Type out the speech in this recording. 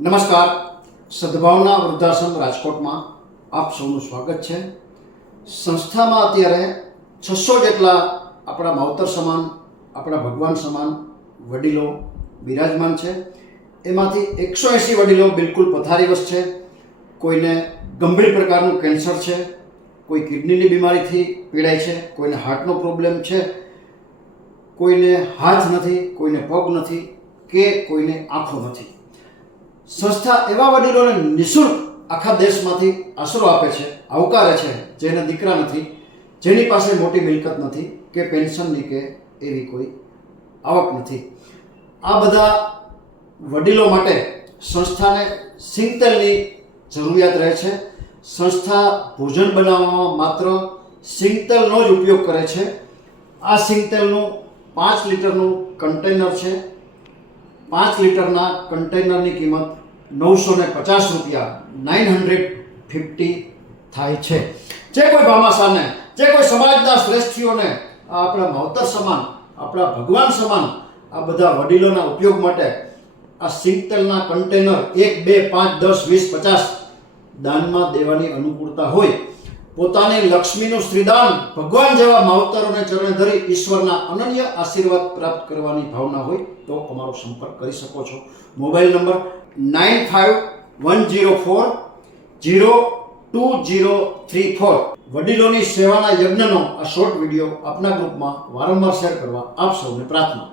નમસ્કાર, સદભાવના વૃદ્ધાશ્રમ રાજકોટમાં આપ સૌનું સ્વાગત છે. સંસ્થામાં અત્યારે 600 જેટલા આપણા માવતર સમાન, આપણા ભગવાન સમાન વડીલો બિરાજમાન છે. એમાંથી 180 વડીલો બિલકુલ પથારીવશ છે. કોઈને ગંભીર પ્રકારનું કેન્સર છે, કોઈ કિડનીની બીમારીથી પીડાય છે, કોઈને હાર્ટનો પ્રોબ્લેમ છે, કોઈને હાથ નથી, કોઈને પગ નથી કે કોઈને આંખો નથી. સંસ્થા એવા વડીલોને નિઃશુલ્ક આખા દેશમાંથી આશરો આપે છે, આવકારે છે, જેને દીકરા નથી, જેની પાસે મોટી મિલકત નથી કે પેન્શનની કે એવી કોઈ આવક નથી. આ બધા વડીલો માટે સંસ્થાને સિંગતેલની જરૂરિયાત રહે છે. સંસ્થા ભોજન બનાવવામાં માત્ર સિંગતેલનો જ ઉપયોગ કરે છે. આ સિંગતેલનું 5 લીટરનું કન્ટેનર છે. 5 લીટરના કન્ટેનરની કિંમત 950 રૂપિયા 950 થાય છે. જે કોઈ ભામાશાને, જે કોઈ સમાજના શ્રેષ્ઠીઓને આપણા માવતર સમાન, આપણા ભગવાન સમાન આ બધા વડીલોના ઉપયોગ માટે આ સિંગતેલના કન્ટેનર 1, 2, 5, 10, 20, 50 દાનમાં દેવાની અનુકૂળતા હોય, પોતાની લક્ષ્મીનું શ્રીદાન ભગવાન જેવા માવતરોને ચરણે ધરી ઈશ્વરના અનન્ય આશીર્વાદ પ્રાપ્ત કરવાની ભાવના હોય તો અમારો સંપર્ક કરી શકો છો. Mobile number 9510402034. વડીલોની સેવાના યજ્ઞનો આ શોર્ટ વિડીયો આપના ગ્રુપમાં વારંવાર શેર કરવા આપ સૌને પ્રાર્થના.